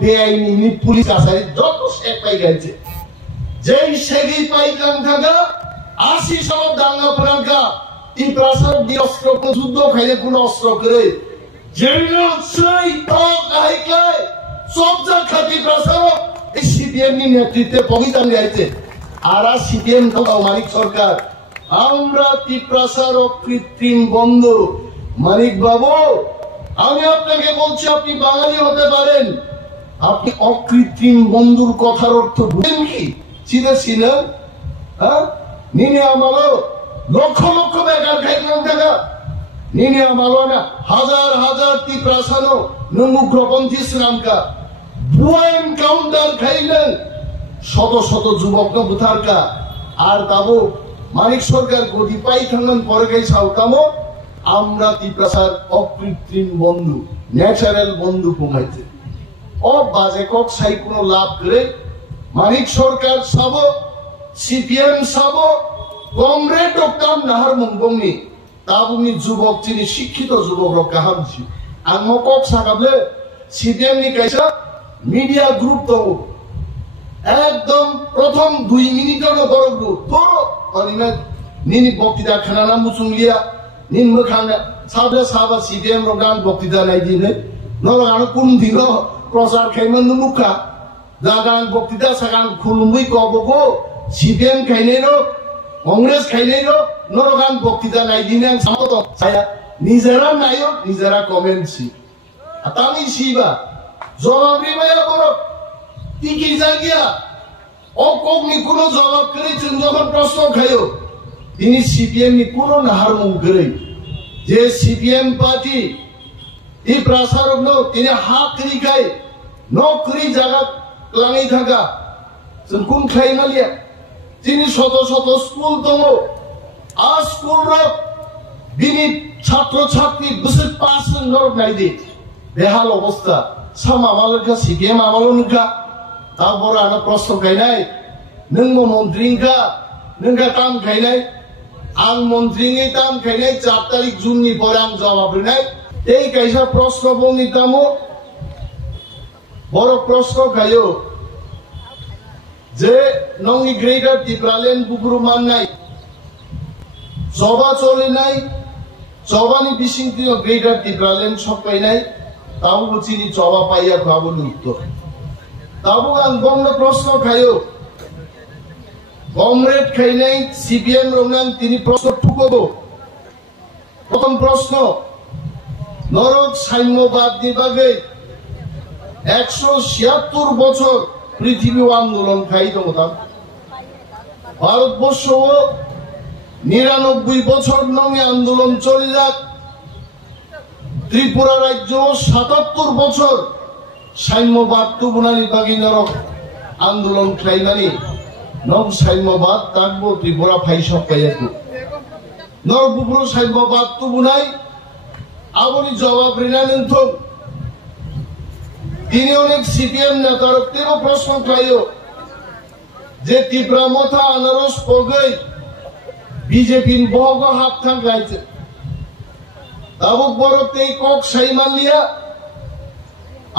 বেআইনি পুলিশ আসারি যত শেখ পাই গেছে যেই শেখই পাই কান থাকা 80 সব দাঙ্গা প্রাঙ্গা ই প্রাসাদ দিয়ে অস্ত্র যুদ্ধ খাইলে কোন অস্ত্র করে যেই সেই টক হাইকায় সব যা খাতি প্রাসাদ এই সিপিএম নেতৃত্বে অভিযান গাইছে আর সিপিএম মানিক সরকার আমরা ত্রিপ্রাসার অকৃত্রিম বন্ধু মানিক বাবু আমি আপনাকে বলছি আপনি বাঙালি হতে পারেন আপনি অকৃত্রিম বন্ধুর কথার অর্থ বুঝেন কি চিনেছিলেন হ্যাঁ নিনে আমালো লক্ষ লক্ষ বেকার খাইলাম টাকা নিনে আমালো না হাজার হাজার ত্রিপ্রাসানো নমুগ্রপন্থী ইসলামকা ভুয়া এনকাউন্টার খাইলেন শত শত যুবক বুথারকা আর তাবো মানিক সরকার গদি পাই থাঙ্গন পরে গাই সাউতামো আমরা ত্রিপ্রাসার অকৃত্রিম বন্ধু ন্যাচারাল বন্ধু কমাইছে ও বাজে কক সাই কোনো লাভ করে মানিক সরকার সাব সিপিএম সাব কংগ্রেস কাম নাহার মঙ্গমনি তাবুনি যুবক যিনি শিক্ষিত যুবক কাহামছি আং কক সাকাবলে সিপিএম নি কাইসা মিডিয়া গ্রুপ দব একদম প্রথম 2 মিনিটের বড় গ্রুপ বড় অনিমা নিনি বক্তৃতা খানা মুসুংলিয়া নিন মখানা সাবলে সাবা সিপিএম রগান বক্তৃতা নাই দিনে নরগান কোন দিন প্রচার খাইমান নুকা জাগান বক্তৃতা সাগান খুলুমই কবগো সিপিএম খাইনেরো কংগ্রেস খাইনেরো নরগান বক্তৃতা নাই দিনে সামত ছায়া নিজেরা নাইও নিজেরা কমেন্টছি আতানি শিবা জবাবরি মায়া বড় টিকি জায়গা অকগ্নি কোনো জবাব করেছেন যখন প্রশ্ন খাইও তিনি সিপিএম নি কোনো নাহার মুখ করে যে সিপিএম পার্টি এই প্রাসারক নো তিনি হাত রিখাই নকরি জায়গা লাগাই থাকা কোন খাই মালিয়া তিনি শত শত স্কুল দম আর স্কুল রক বিনি ছাত্র ছাত্রী বুঝে পাস নরক নাই দে বেহাল অবস্থা সাম আমালকা সিপিএম আমালনকা তারপর আনা প্রশ্ন খাইনাই নঙ্গ মন্ত্রীঙ্কা নঙ্গা কাম খাইনাই আং মন্ত্রীঙ্গে কাম খাইনাই 4 তারিখ জুন নি পরে আং জবাব নাই এই কাইসা প্রশ্ন বনিতামো বড় প্রশ্ন খাইও যে নঙ্গি গ্রেটার ত্রিপ্রালেন বুকুরু মান নাই সভা চলে নাই সভানি বিশিংতি গ্রেটার ত্রিপ্রালেন সব পাই নাই তাও চিনি জবা পাইয়া খাবো উত্তর তাবো আং বন্ধ প্রশ্ন খাইও কমরেড খাই নাই সিপিএম রংনাং তিনি প্রশ্ন ঠুকবো প্রথম প্রশ্ন নরক সাম্যবাদ বিভাগে 176 বছর পৃথিবী আন্দোলন খাই তোমার ভারতবর্ষ 99 বছর নঙ্গে আন্দোলন চলে যাক ত্রিপুরা রাজ্য 77 বছর সাম্যবাদ টুবুনানি বাগি নরক আন্দোলন খাইনানি নব সাম্যবাদ থাকবো ত্রিপুরা ফাইসব পাইয়াকু নরবুপুর সাম্যবাদ টুবুনাই আপনি জবাব রিনালেন তো তিনি অনেক সিপিএম নেতার তেরো প্রশ্ন খাইও যে ত্রিপুরা মথা আনারস পগৈ বিজেপির বহগ হাত থাক গাইছে তাবুক বড় তেই কক সাইমালিয়া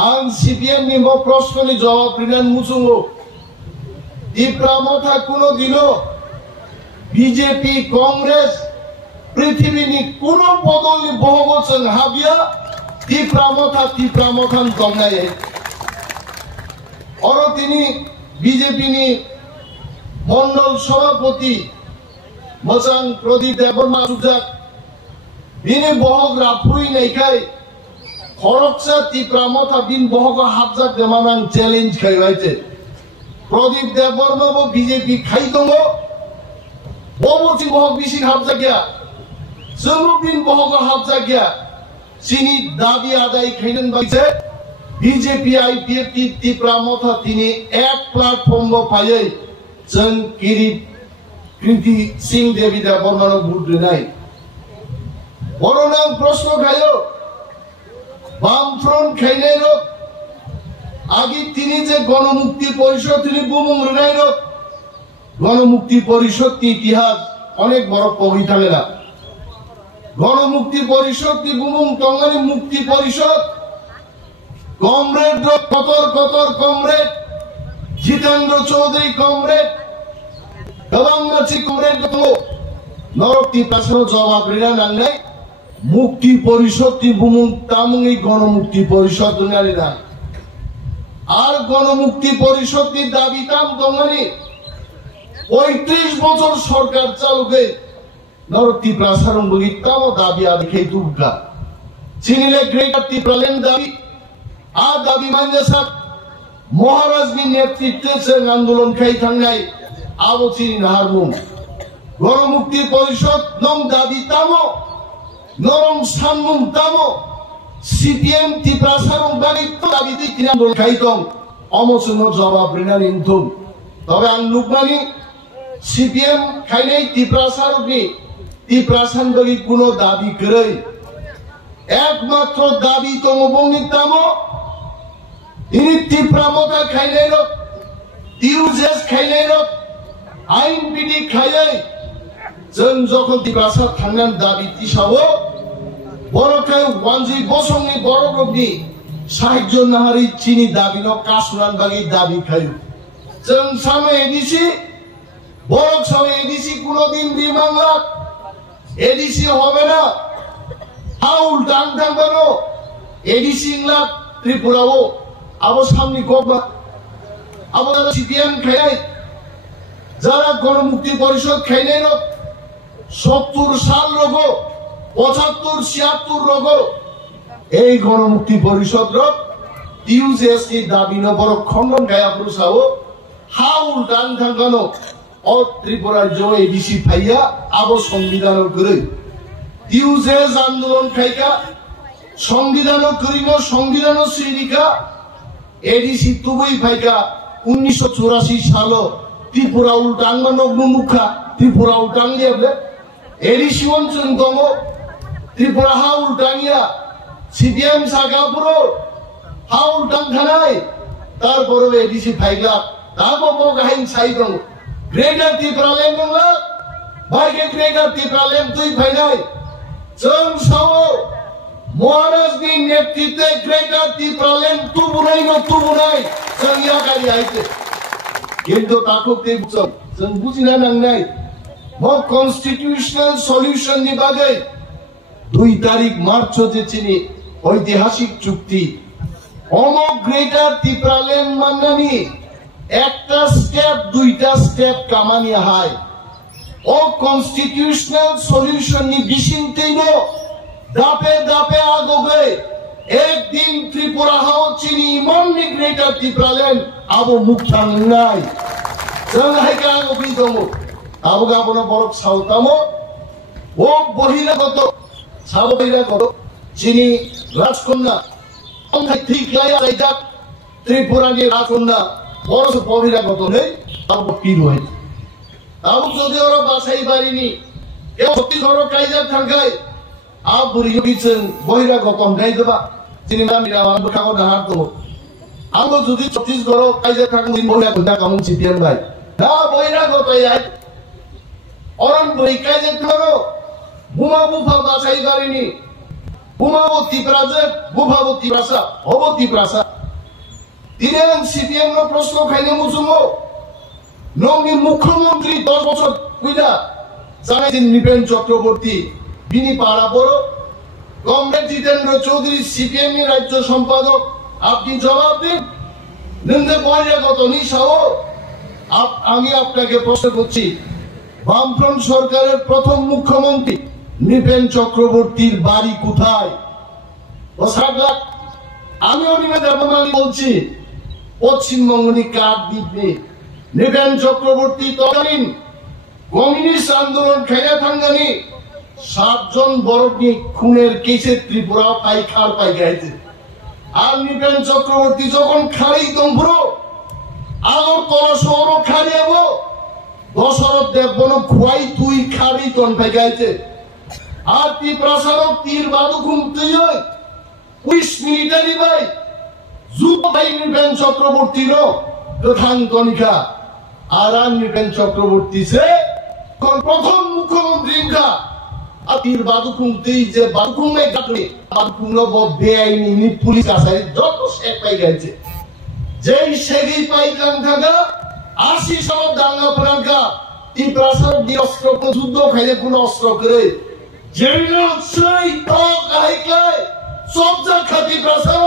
আং সিপিএম নিম প্রশ্ন নি জবাব রিনান মুসুঙ্গো ত্রিপুরা মথা কোনো দিনও বিজেপি কংগ্রেস পৃথিবীনি কোন বদল বহবচন হাবিয়া ত্রিপুরা মথান কমনাই অর তিনি বিজেপি নি মন্ডল সভাপতি মচাং প্রদীপ দেববর্মা সুজাক বিনি বহগ রাফুই নাইখাই খরকসা ত্রিপুরা মথা বিন বহগ হাবজাক দেমানাং চ্যালেঞ্জ খাইবাইতে প্রদীপ দেববর্মা বিজেপি খাই দङ ববচি বহগ বিসি হাবজাক গিয়া জরুবিন বহগ হাবজাক গিয়া চিনি দাবি আদায় খাইলেন বাইছে বিজেপি আইপিএফ ত্রিপুরা মথা তিনি এক প্ল্যাটফর্ম পাইয়ে जों কৃতি সিং দেবী দেববর্মানো ভোট নাই বড় নাম প্রশ্ন খাইও বামফ্রন্ট খাইনাই লোক আগে তিনি যে গণমুক্তি পরিষদ তিনি বুমুং রেনাই লোক গণমুক্তি পরিষদ ইতিহাস অনেক বড় কবিতা মেলা গণমুক্তি পরিষদ বুমুং টঙ্গানি মুক্তি পরিষদ কমরেড কতর কতর কমরেড জিতেন্দ্র চৌধুরী কমরেড গবাংমাছি কমরেড নরকটি প্রশ্ন জবাব রিনা নাঙ্গাই মুক্তি পরিষদ তিবুমুং তামুং এই গণমুক্তি পরিষদ নারী না আর গণমুক্তি পরিষদের দাবি তাম দমানি 35 বছর সরকার চালুকে নরকটি প্রাসারণ বলিতাম দাবি আর খেয়ে দুর্গা চিনিলে গ্রেটার ত্রিপুরাল্যান্ড দাবি আর দাবি মানজাসাক মহারাজনি নেতৃত্বে আন্দোলন খাই থাঙ্গাই আবো চিনি নাহারমুং গণমুক্তি পরিষদ নম দাবি তামো নরম সানমুং তামো সিপিএম ত্রিপ্রাসারণ বাগিত্ব দাবি দি কিনা আন্দোলন খাইতম অমোচনো জবাব রিনার ইনথুম তবে আং নুকমানি সিপিএম খাইনাই ত্রিপ্রাসারণনি ত্রিপ্রাসান বাগি কোনো দাবি করে একমাত্র দাবি তমবঙ্গিক তামো ইনি ত্রিপ্রামতা খাইনাই রক টিউজেস খাইনাই রক আইন বিধি খাইনাই जों যখন ত্রিপ্রাসাদ থাঙ্গান দাবি তিসাবো বড়কাই ওয়ানজি বসংনি বড় রোগনি সাহায্য নাহারি চিনি দাবি ন কাসুরান বাগি দাবি খায়ু जों সামনে এডিসি বড় সামনে এডিসি কোনদিন বিমানলা এডিসি হবে না হাউল ডাং ডাং বানো এডিসি ইংলা ত্রিপুরাও আবো সামনে গবা আবো সিপিএম খাই যারা গণমুক্তি পরিষদ খাইনাই 70 সাল রোগ 75 76 রোগ এই গণমুক্তি পরিষদ টিউজেসি দাবি ন বড় খণ্ডন গায়া পুরুষাও হাউল ডান থাঙ্গানো অ ত্রিপুরার জয় এডিসি ফাইয়া আবো সংবিধান করে টিউজেস আন্দোলন খাইকা সংবিধান করিব সংবিধান শ্রীরিকা এডিসি তুবই ফাইকা 1984 সাল ত্রিপুরা উল্টাঙ্গ নগ্নমুখা ত্রিপুরা উল্টাঙ্গিয়া এডিসি অঞ্চল দম ত্রিপুরা হা উল্টাঙ্গিয়া সিপিএম সাগাপুরো হা উল্টাংখানাই তারপরে এডিসি ফাইলা তারপর গাহিন সাই দম গ্রেটার ত্রিপুরাল্যান্ড দংলা বাইকে গ্রেটার ত্রিপুরাল্যান্ড তুই ফাইনাই जों सावो महाराजनि नेतृत्वे ग्रेटार ত্রিপুরাল্যান্ড तुबुनाय न तुबुनाय जों यागारि आइते কিন্তু তাকো তে বুঝছো जों বুঝিনা নাংনাই মো কনস্টিটিউশনাল সলিউশন নি বাগে 2 তারিখ মার্চ যে চিনি ঐতিহাসিক চুক্তি অমো গ্রেটার ত্রিপুরাল্যান্ড মাননানি একটা স্টেপ দুইটা স্টেপ কামানি হয় ও কনস্টিটিউশনাল সলিউশন নি বিশিনতেইনো দাপে দাপে আগোবে একদিন ত্রিপুরা হাও চিনি মন্নি গ্রেটার ত্রিপুরাল্যান্ড আবো মুক্তাং নাই जों हायका আগবি দমো আবো গাবনো বড় সাউতামো ও বহিরাগত সাবো বহিরাগত চিনি রাজকন্যা অন্ধাই ঠিক লায়া লাইজা ত্রিপুরা নি রাজকন্যা বড় বহিরাগত নেই আবো পীর হয় আবো যদি ওরা বাসাই বাড়িনি এ ছত্তিশগড় কাইজার থাঙ্গাই আব বুড়ি গিছেন বহিরাগত গাই দেবা চিনি নামিরা আবো কাগো দাহার তো আবো যদি ছত্তিশগড় কাইজার থাঙ্গিন বহিরাগত কামুন সিপিএম ভাই না বহিরাগত আই অরন বই কাইজার থাঙ্গো বুমা বুফা বাসাই বাড়িনি বুমাবো ত্রিপুরাজে বুফাবো ত্রিপ্রাসা হবো ত্রিপ্রাসা তিনেন সিপিএম নো প্রশ্ন খাইনে মুসুমো নংনি মুখ্যমন্ত্রী 10 বছর কইলা জানাইছেন নিপেন চক্রবর্তী বিনি পাড়া বড় কমরেড জিতেন্দ্র চৌধুরী সিপিএম এর রাজ্য সম্পাদক আপনি জবাব দিন নিন্দে বহিরাগত নিশাও আমি আপনাকে প্রশ্ন করছি বামফ্রন্ট সরকারের প্রথম মুখ্যমন্ত্রী নিপেন চক্রবর্তীর বাড়ি কোথায় ও সাগলাক আমি অনিমেষ দেবমালী বলছি পশ্চিমবঙ্গনি কার দিবে নিপেন চক্রবর্তী তদানীন কমিউনিস্ট আন্দোলন খাইয়া থাঙ্গানি 7 জন বড়নি খুনের কেসে ত্রিপুরা পাইখার পাই গাইছে আর নিপেন চক্রবর্তী যখন খাড়ি দম্ভ্র আগর তলা শহর খাড়িয়াবো দশরথ দেববন খুয়াই তুই খাড়ি তন পাই গাইছে আর ত্রিপ্রাসারক তীর বাদু ঘুমতে হয় 20 মিনিটারি ভাই যুব ভাই নিপেন চক্রবর্তী নো প্রধান কনিকা আর নিপেন চক্রবর্তী সে প্রথম মুখ্যমন্ত্রী আতির বাদুকুং তুই যে বাদুকুং নাই কাটলে বাদুকুং ব বেআইনি পুলিশ আছে যত শেখ পাই গেছে যেই শেখই পাইলাম থাকা 80 সব দাঙ্গা প্রাঙ্গা ই প্রাসাদ দি অস্ত্র যুদ্ধ খাইলে কোন অস্ত্র করে জেনারেল সেই টক আইকাই সব জায়গায় প্রাসাদ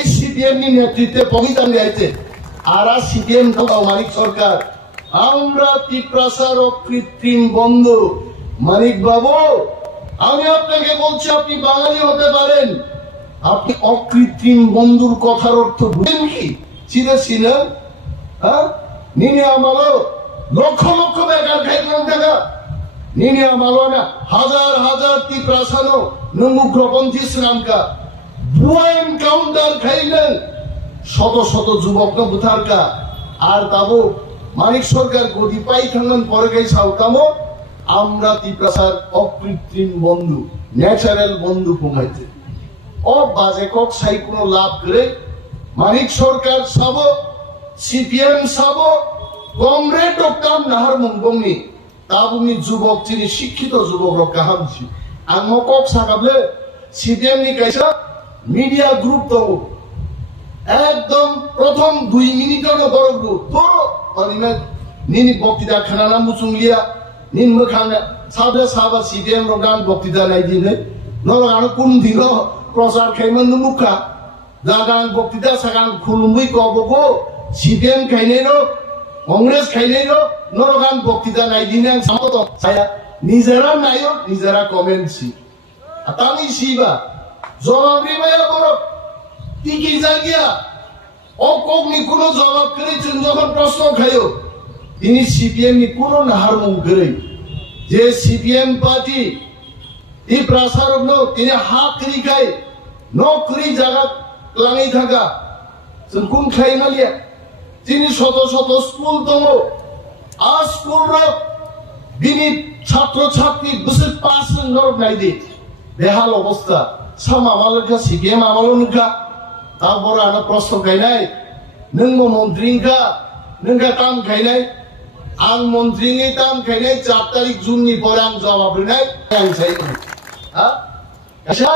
এই সিপিএম নি নেতৃত্বে পবিতান গাইছে আর সিপিএম তো মানিক সরকার আমরা ত্রিপ্রাসার কৃত্রিম বন্ধু মানিক বাবু আমি আপনাকে বলছি আপনি বাঙালি হতে পারেন আপনি অকৃত্রিম বন্ধুর কথার অর্থ বুঝেন কি চিনেছিলেন হ্যাঁ নিনে আমালো লক্ষ লক্ষ বেকার খাইলেন টাকা নিনে আমালো না হাজার হাজার ত্রিপ্রাসানো নমুগ্রপন্থী শ্রীরামকা ভুয়া এনকাউন্টার খাইলেন শত শত যুবক বুথারকা আর তাবো মানিক সরকার গদি পাই থাঙ্গন পরে গাই সাউতামো আমরা ত্রিপ্রাসার অকৃত্রিম বন্ধু ন্যাচারাল বন্ধু কমাইতে ও বাজে কক সাই কোনো লাভ করে মানিক সরকার সাব সিপিএম সাব কংগ্রেস ডক্টর নাহার মুঙ্গমনি তাবুনি যুবক যিনি শিক্ষিত যুবক কাহামছি আং কক সাকাবলে সিপিএম নি কাইসা মিডিয়া গ্রুপ দব একদম প্রথম 2 মিনিটের বড় গ্রুপ বড় অনিমা নিনি বক্তৃতা খানা মুচুংলিয়া নিন মখানা সাবে সাবা সিপিএম রগান বক্তৃতা নাই দিনে নরগান কোন দিন প্রচার খাইমান মুখা জাগান বক্তৃতা সাগান খুলুমুই কবগো সিপিএম খাইনেরো কংগ্রেস খাইনেরো নরগান বক্তৃতা নাই দিনে সামত ছায়া নিজেরা নাইও নিজেরা কমেন্টসি আতানি সিবা জবাবরি মায়া বড় টিকি জাগিয়া অকগ্নি কোনো জবাব করে যখন প্রশ্ন খাইও তিনি সিপিএম নি কোনো নাহার মুখ করে যে সিপিএম পার্টি এই প্রাসারক নো তিনি হাত করি খাই নকরি জায়গা লাগাই থাকা কোন খাই মালিয়া তিনি শত শত স্কুল দম আর স্কুল বিনি ছাত্র ছাত্রী বসে পাস নরক নাই দি বেহাল অবস্থা সাম আমালকা সিপিএম আমালনকা তারপরে আনা প্রশ্ন খাইনাই নঙ্গ মন্ত্রীঙ্কা নঙ্গা তাম খাইনাই আং মন্ত্রীঙ্গি তাম খাইনাই 4 তারিখ জুননি পরে আং জবাব নাই আং চাই হ্যাঁ আচ্ছা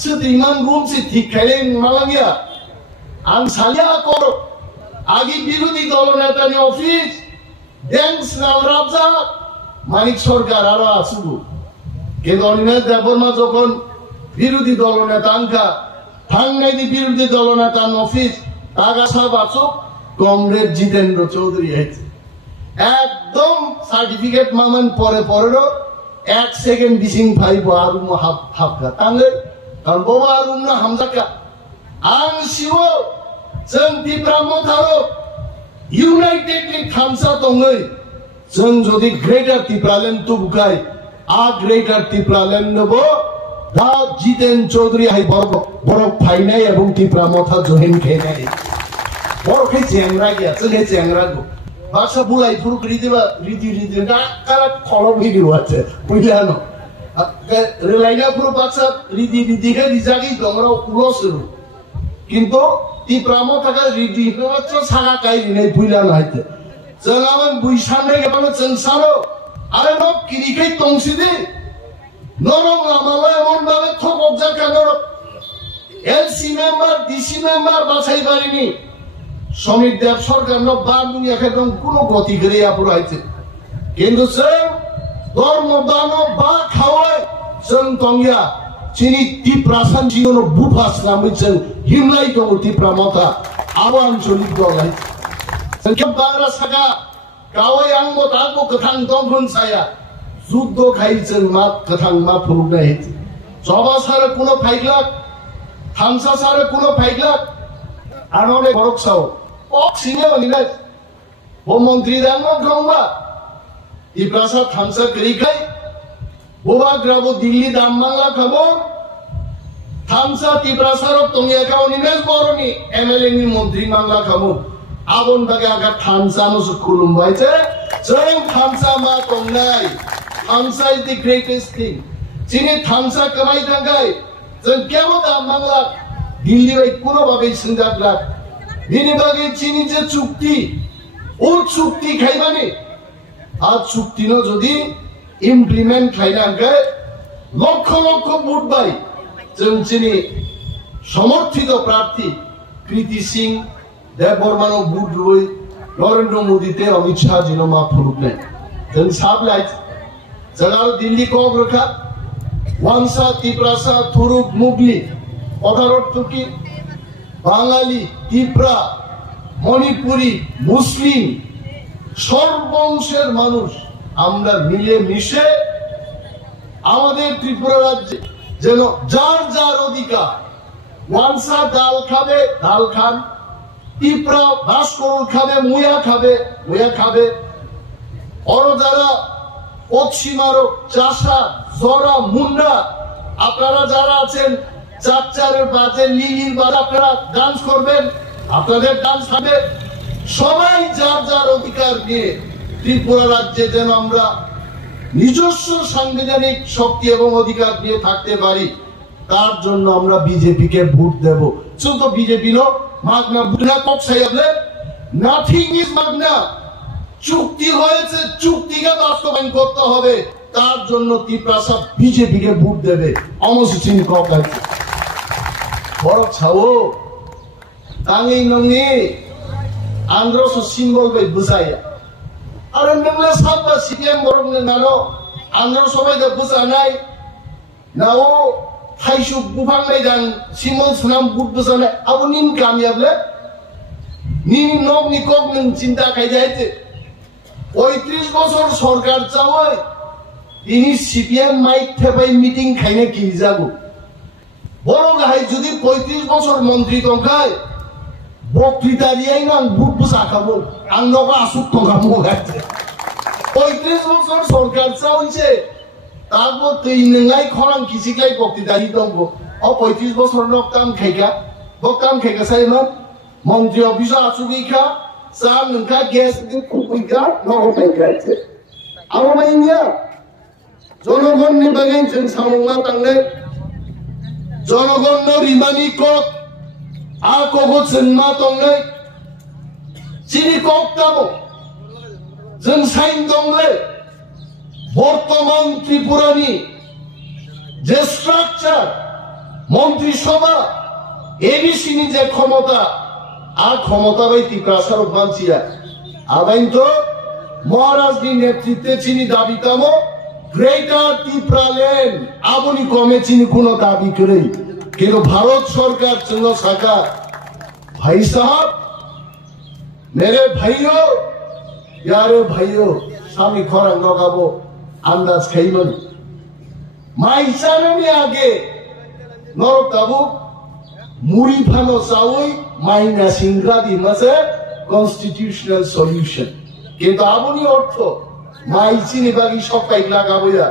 সিদ্ধিমান রুম সে ঠিক খাইলে মালাঙ্গিয়া আং সালিয়া কর আগে বিরোধী দলনেতানি অফিস ব্যাংক নাম রাজা মানিক সরকার আরো আসুবো কিন্তু অনিমেষ দেববর্মা যখন বিরোধী দলনেতা আঙ্কা থাঙ্গাইদি বিরোধী দলনেতা অফিস টাকা সাহেব আসুক কংগ্রেস জিতেন্দ্র চৌধুরী হয়েছে একদম সার্টিফিকেট মামান পরে পরেরও 1 সেকেন্ড ডিসিং ফাইভ আরুম হাফকা তাঙ্গে কারণ বাবা আরুম না হামজাকা আং শিও जों ত্রিপ্রামো থারো ইউনাইটেডলি থামসা দङै जों যদি গ্রেটার ত্রিপ্রালেন্ড তুবকাই আ গ্রেটার ত্রিপ্রালেন্ড নব দা জিতেন চৌধুরী হাই বড় ফাইনাই এবং ত্রিপ্রামো থা জহিন খেনাই বড় কে চেংরা গিয়া जों চেংরা গো বাসা বুলাই পুরো রিদিবা রিদি না কারা খলো ভিডিও আছে বুঝলানো রেলাইনা পুরো বাসা রিদি কে রিজাগি দমরা উলসরু কিন্তু ত্রিপ্রামো থাকা রিদি হচ্ছে সাগা কাই নাই বুইলানো হাইতে जों आमन बुइसाने गेबानो जों सारो आरो न किरिखै तंसिदि नरम आमाला एमन भाबे थकक जाखानो एलसी मेम्बार डिसि मेम्बार बासाइबारिनि श्रमिक देव सरकार न बामुनिया एकदम কোনো গতি করে আপুরাইছে কিন্তু जों ধর্ম দানো বা খাওয়াই जों তংয়া চিনি ত্রিপ্রাসান জীবন বুফাস নামে जों হিমলাই দङ ত্রিপ্রামতা আবাঞ্চলিক দলাই संख्या बारा सागा गावै आं मताको कथां दंखन साया जुद्ध खाइजों मा कथां मा फुरुगनाय हेति जबा सारे कुनो फाइगलाक थामसा सारे कुनो फाइगलाक आनोले बरकसाव अक्सिने बनिनाय वो मंत्री दांगो गंबा इ प्रासाद थामसा करिखाय बोबा ग्राबो दिल्ली दाममांगा खाबो थामसा ति प्रासाद तंगिया कावनिनेस बरनि एमएलए नि मंत्री मांगा खाबो आबन बागे आगा थामसा नो खुलुमबाय छे जों थामसा मा दंनाय थामसा इज द ग्रेटेस्ट थिंग जिनि थामसा कमाय थाखाय जों केबो दामनांला दिल्ली बाय कोनो भाबे सिंगाग्ला बिनि बागे जिनि जे चुक्ति ओ चुक्ति खाइबानि आ चुक्ति नो जदि implement खाइनांगे lakh lakh vote by जों চিনি সমর্থিত প্রার্থী কৃতি সিং দেববর্মানো ভোট রই নরেন্দ্র মোদীতে অমিত শাহ জিনোমা ফুরুকনে जों সাবলাই জাগার দিল্লি কগ্রখা ওয়ানসা তিপ্রাসা থুরুক মুগলি অর্থ কি বাঙালি তিপ্রা মণিপুরি মুসলিম সর্বংশের মানুষ আমরা মিলে মিশে আমাদের ত্রিপুরা রাজ্যে যেন যার যার অধিকার ওয়ানসা ডাল খাবে ডাল খান তিপ্রা ভাস্কর খাবে মুয়া খাবে অর যারা পশ্চিমারো চাষা জরা মুন্ডা আপনারা যারা আছেন চাকচারের বাজে লিলির বাজে আপনারা ডান্স করবেন আপনাদের ডান্স হবে সবাই যার যার অধিকার নিয়ে ত্রিপুরা রাজ্যে যেন আমরা নিজস্ব সাংবিধানিক শক্তি এবং অধিকার নিয়ে থাকতে পারি তার জন্য আমরা বিজেপি কে ভোট দেব কিন্তু বিজেপি নো মাগনা বুনা কক সাইবলে নাথিং ইজ মাগনা চুক্তি হয়েছে চুক্তিকে বাস্তবায়ন করতে হবে তার জন্য ত্রিপ্রাসা বিজেপি কে ভোট দেবে অমসিন কক আছে বড় ছাও তাঙ্গি নঙ্গি আন্দ্রস সিম্বল বে বুঝাইয়া আরে নংলে সাববা সিপিএম বরং নানো আন্দ্র সবাই দে বুঝানাই নাও থাইসু বুফাংনাই দাং সিম্বল সুনাম বুট বুঝানাই আবু নিন কামিয়াবলে নিন নক নিকক নং চিন্তা খাই যাইতে 35 বছর সরকার চাওয়াই তিনি সিপিএম মাইক থেপাই মিটিং খাইনে কি যাবো বড় গাই যদি 35 বছর মন্ত্রী তংখায় বক্তৃতা দিয়াই না বুট বুঝা খাবো আং নকা আসুক তংখাবো গাইতে 35 বছর সরকার চাওইছে তারপর তুই নঙ্গাই খরাং কিসিকলাই বক্তৃতা দি দংবো 35 বছর নকতাম খাইকা সাইমান মন্ত্রী অফিস আসুগিখা সা নংখা গ্যাস কুকুইকা নগতাইখাইছে আমাইনিয়া জনগণনি বাগै जों सामंगा तांने জনগণ রিমানি কক আ কগো জন্মা তংলে চিনি কক তাবো जों সাইন দংলে বর্তমান ত্রিপুরানি যে স্ট্রাকচার মন্ত্রিসভা এবিসিনি যে ক্ষমতা আর ক্ষমতা বাই ত্রিপ্রাসার বাঞ্চিয়া আবাইন তো মহারাজনি নেতৃত্বে চিনি দাবিতামো গ্রেটার ত্রিপুরাল্যান্ড আবনি কমে চিনি কোনো দাবি করে কিন্তু ভারত সরকার চন্দ্র শাখা ভাই সাহেব मेरे भाइयों यारे भाइयों स्वामी खरा नगाबो आंदाज खाइमन माइसाननि आगे नरक दाबु मुरी फानो सावै माइना सिंग्रा দি মাসে কনস্টিটিউশনাল সলিউশন কিন্তু আবনি অর্থ মাই চিনি বাগি সব কাই লাগাবয়া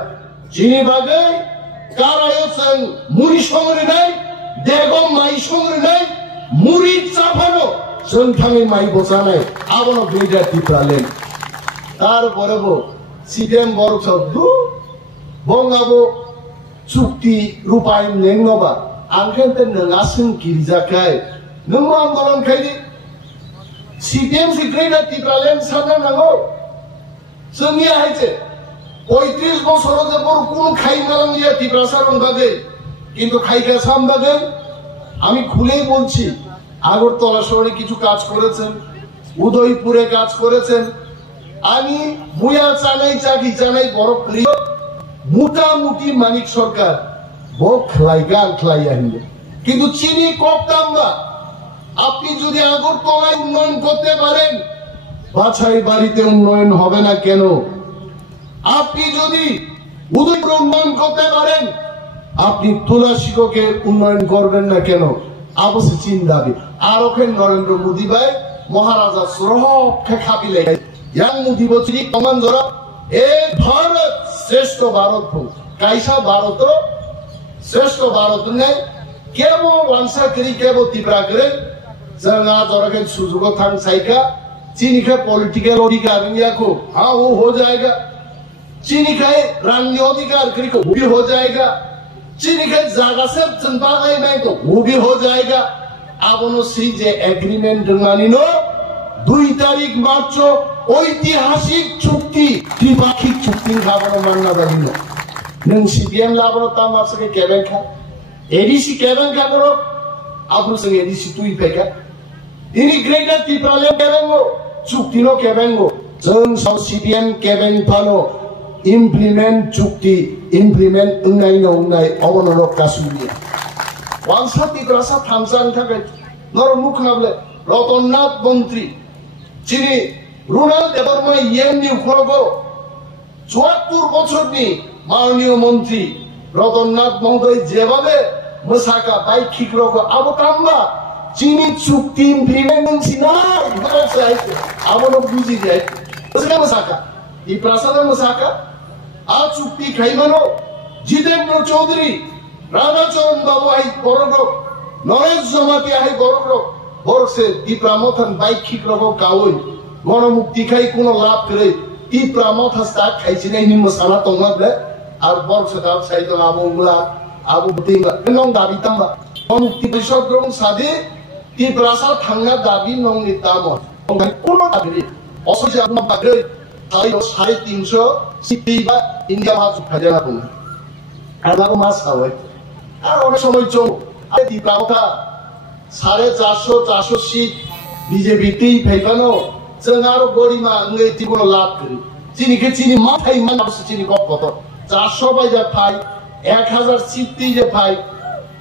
চিনি বাগে কারায়সন মুরি সংরে নাই দেগম মাই সংরে নাই মুরি চাফানো संथांगे माई बसानाय आबनो ग्रेटार ত্রিপুরাল্যান্ড তারপরে বো সিপিএম বড় শব্দ বঙ্গাবো চুক্তি রূপায়ণ নেংনবা আংখেনতে নঙাসিন কিরিজাকায় নং আন্দোলন খাইদি সিপিএম সি গ্রেটার ত্রিপুরাল্যান্ড সানা নাগো जोंनि हाइছে 35 বছর যে বড় কোন খাইমালাম দিয়া ত্রিপ্রাসার বাগে কিন্তু খাইকা সাম বাগে আমি খুলেই বলছি আগরতলা শহরে কিছু কাজ করেছেন উদয়পুরে কাজ করেছেন আমি মুয়া চানাই চাকি চানাই বড় প্রিয় মোটামুটি মানিক সরকার বক লাইগা খাইয়া হিন্দে কিন্তু চিনি কপতাম না আপনি যদি আগরতলায় উন্নয়ন করতে পারেন বাছাই বাড়িতে উন্নয়ন হবে না কেন আপনি যদি উদয়পুর উন্নয়ন করতে পারেন আপনি তুলাশিকে উন্নয়ন করবেন না কেন আবশ্যক চিন্তাবি আর ওখানে নরেন্দ্র মোদী ভাই মহারাজা সুরক্ষা খাবিলে ইয়াং মোদী বলছি কমান ধরা এক ভারত শ্রেষ্ঠ ভারত কাইসা ভারত শ্রেষ্ঠ ভারত নেই কেবল ওয়ানসা করি কেবল ত্রিপুরা করে जोंहा जरगन सुजुग थांग साइका चीनी का पॉलिटिकल अधिकार इंडिया को हाँ वो हो जाएगा चीनी का रंग अधिकार को वो भी हो जाएगा चीनी का जागा से जनता नहीं तो वो भी हो जाएगा अब उन्होंने जे एग्रीमेंट मानी नो 2 तारीख मार्च ऐतिहासिक चुक्ति त्रिपाक्षिक चुक्ति खाबो मानना जानी नो नों CPM लाबो ताम आपसे केबेन खा ADC केबेन खा करो आप लोग ADC तू ही फेंका ini greater Tipralem kebengo cuktino kebengo जों साउ CPM केबेन फानो implement cukti implement ungai no ungai obono kasuni wangsa Tiprasa thamsan thakai nor mukhnable রতননাথ মন্ত্রী যিনি রুরাল ডেভেলপমেন্ট ইএমডি উখলগো ৭৪ বছরনি মাননীয় মন্ত্রী রতননাথ মহোদয় যেভাবে মসাকা বাই খিকরগো আবতাম্বা চিনি চুক্তি ইমপ্লিমেন্ট সিনাই বলছাই আবনো বুঝি যায় ওসকা মসাকা এই প্রাসাদ মসাকা আ চুক্তি খাইমানো জিতেন্দ্র চৌধুরী রাধাচরণ বাবু আই বড়গো নরেশ জমাতি আই বড়গো বরসে দীপ্রামথন বাইক খিকরগো কাউই গণমুক্তি খাই কোনো লাভ করে দীপ্রামথ হাস্তা খাইছিনে হিম মশালা তংমাবলে আর বরসে দাব সাইতো আবুংলা আবু তিংলা নং দাবি তাম্বা গণমুক্তি পরিষদ গ্রহণ সাদে দীপ্রাসা থাঙ্গা দাবি নং নিতামত কোনো দাবি অসুবিধা আপনার বাগরে তাই ৩৫০ সিটি বা ইন্ডিয়া মাছ খাজানা বুঝে আর বাবু মাছ খাওয়াই আর অনেক সময় চৌ আরে দীপ্রামথা 450 সিট বিজেপি তেই ফাইবানো जों आरो गरिमा ओंगै तिबोनो लाभ करि जिनिके जिनि मा थाइ मान आवश्यक जिनि गपत 400 बाय फाइ 1000 सिट ति जे फाइ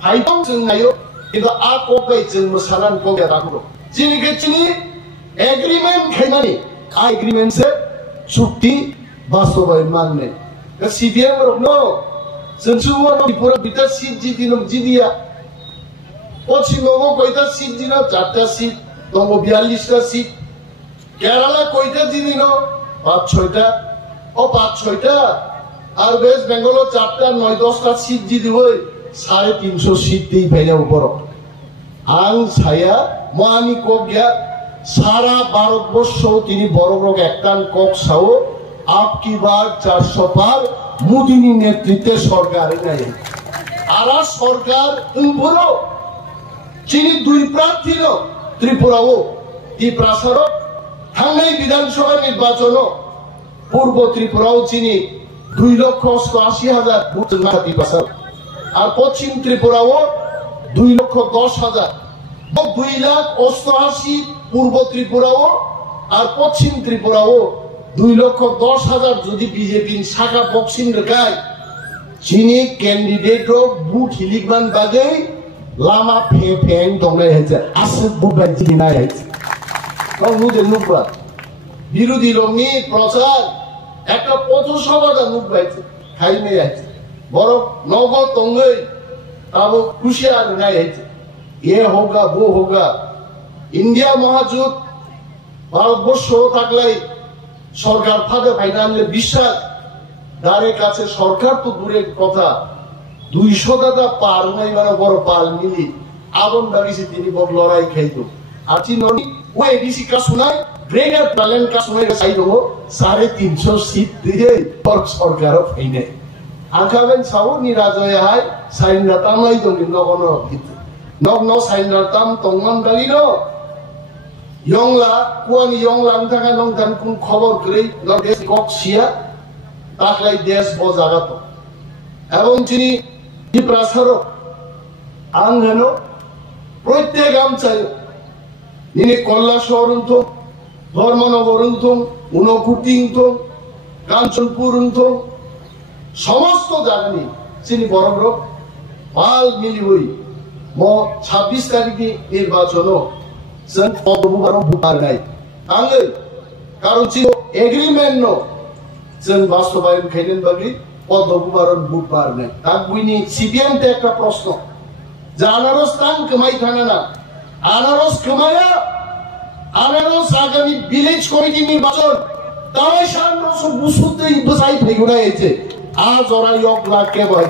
फाइदं जों नायो किन्तु आ कोबै जों मोसानान कोबै राखो जिनिके जिनि एग्रीमेंट खाइनानि आ एग्रीमेंट से चुक्ति बास्तबाय मानने सीपीएम रनो जों सुवनो पुरा बिटा सिट जिदिनो जिदिया पश्चिमबंग कयटा सिट दिनो 4टा सिट दंगो 42टा सिट केरला कयटा दिनो 5-6टा ओ 5-6टा আর ওয়েস্ট বেঙ্গল 4টা 9-10টা সিট দিদিবই 350 সিট দি ভাইয়া উপর আং ছায়া মানি কোগিয়া সারা ভারতবর্ষ তিনি বড় বড় একটান কক সাও আপকি বার 400 পার মোদিনী নেতৃত্বে সরকার নাই আরা সরকার উপরো যিনি দুই প্রার্থী ত্রিপুরাও এই প্রাসাদ থাঙ্গাই বিধানসভা নির্বাচন পূর্ব ত্রিপুরাও যিনি 2,88,000 ভোট নাতি প্রাসাদ আর পশ্চিম ত্রিপুরাও 2,10,000 2,88,000 পূর্ব ত্রিপুরাও আর পশ্চিম ত্রিপুরাও 2,10,000 যদি বিজেপি শাখা বক্সিং রেখায় যিনি ক্যান্ডিডেট বুথ হিলিকমান বাগে লামা ফেং দংনাই হয়েছে আসে বুবাই জিনাই হয়েছে নুজে নুকবা বিরোধী রঙি প্রচার একটা পথসভাটা নুকবাইছে খাইমে আছে বড় নগ তঙ্গই তাবো খুশিয়ার নাই হয়েছে এ হোগা বো হোগা ইন্ডিয়া মহাজোট ভারতবর্ষ থাকলেই সরকার ফাঁদে ফাইনালে বিশ্বাস দ্বারে কাছে সরকার তো দূরের কথা 200 দাদা পার নাই মানে বড় পাল মিলি আবন বাগিছে তিনি বড় লড়াই খাইতো আছি ননি ও এডিসি কা শুনাই গ্রেটার প্ল্যান কা শুনাই সাই দো 350 সিট দিয়ে সরকার ফাইনে আকাবেন সাও নি রাজয় হাই সাইন রাতাম নাই দং নগন নগ ন সাইন রাতাম তংমান দাগিনো ইয়ংলা কুয়ানি ইয়ংলা থাকা নং দান কোন খবর গ্রেই দেশ কক সিয়া তাকলাই দেশ বজাগাত এবং যিনি এই প্রাসাদ আং হেন প্রত্যেক আমচাই নিনে কল্লা শহরুন্ত ধর্মনগরুন্ত উনকুটিন্ত কাঞ্চনপুরুন্ত সমস্ত জায়গানি যিনি বড় বড় পাল মিলি হই ম 26 তারিখে নির্বাচন जों पदबुबाराव बुबार नाय आङो कारो चिनो एग्रीमेंट नो जों बास्तबायन खायदेन बागै पदबुबाराव बुबार नाय ता बुइनि सीपीएम ते একটা প্রশ্ন জানারস তাং কমাই থানা না আনারস কমায়া আনারস আগামী ভিলেজ কমিটি নির্বাচন তাই সামনে বুসুতে বসাই ফেগুনা হয়েছে আজ ওরা ইয়ক লাখকে বয়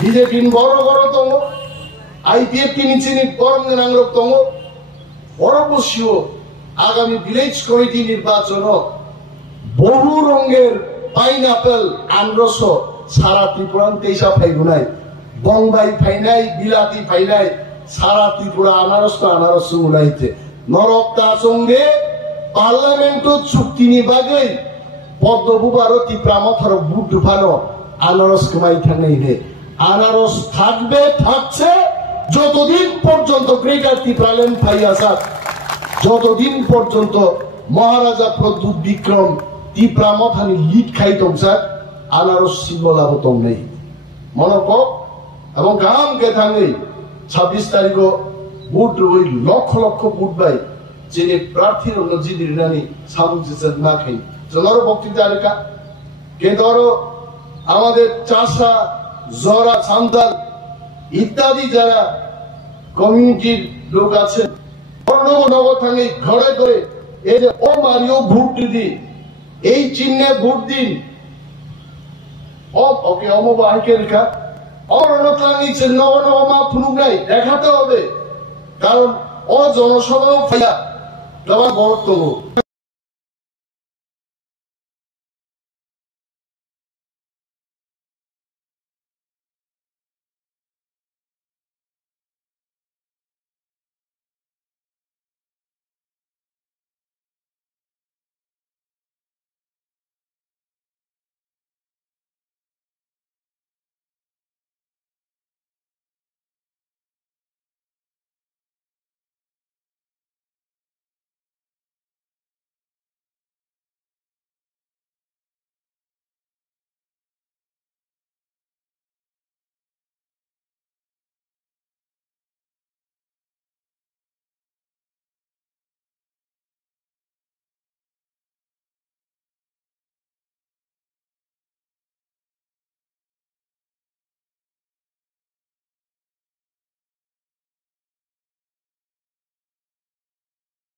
বিজেপি বড় বড় তো আইপিএফ টি নিচে নি গরম নাংরক তো পরবর্তীয় আগামী ভিলেজ কমিটি নির্বাচন বহু রঙের পাইনাপেল আনরস সারা ত্রিপুরান তেইশা ফাইগুনাই বংবাই ফাইনাই বিলাতি ফাইনাই সারা ত্রিপুরা আনারস উনাইতে নরকটা সঙ্গে পার্লামেন্ট চুক্তি নিবাগৈ পদ্মবুবার ত্রিপুরা মথার বুট ঢুফানো আনারস কমাই থাকেই রে আনারস থাকবে থাকছে যতদিন পর্যন্ত গ্রেটার ত্রিপুরাল্যান্ড ফাইয়াসার যতদিন পর্যন্ত মহারাজা প্রদ্যুৎ বিক্রম ত্রিপুরা মথানি লিড খাইতম স্যার আনারস সিম্বলাবতম নেই মনক এবং গাম কে থাঙ্গি 26 তারিখ ভোট ওই লক্ষ লক্ষ ভোট বাই যে প্রার্থীর জিদিরানি সামুজের না খাই জনারো বক্তৃতা রেখা কে ধরো আমাদের চাষা জরা সান্তাল ইত্যাদি যারা কমিউনিটির লোক আছে নগর থাঙ্গি ঘরে ঘরে এই যে ও মারিও ভোট দিদি এই চিহ্নে ভোট দিন ওকে অমবাহিকে রেখা অরণতাঙ্গি নব নব মা ফুনুক নাই দেখাতে হবে কারণ ও জনসভাও ফাইয়া তোমার বড়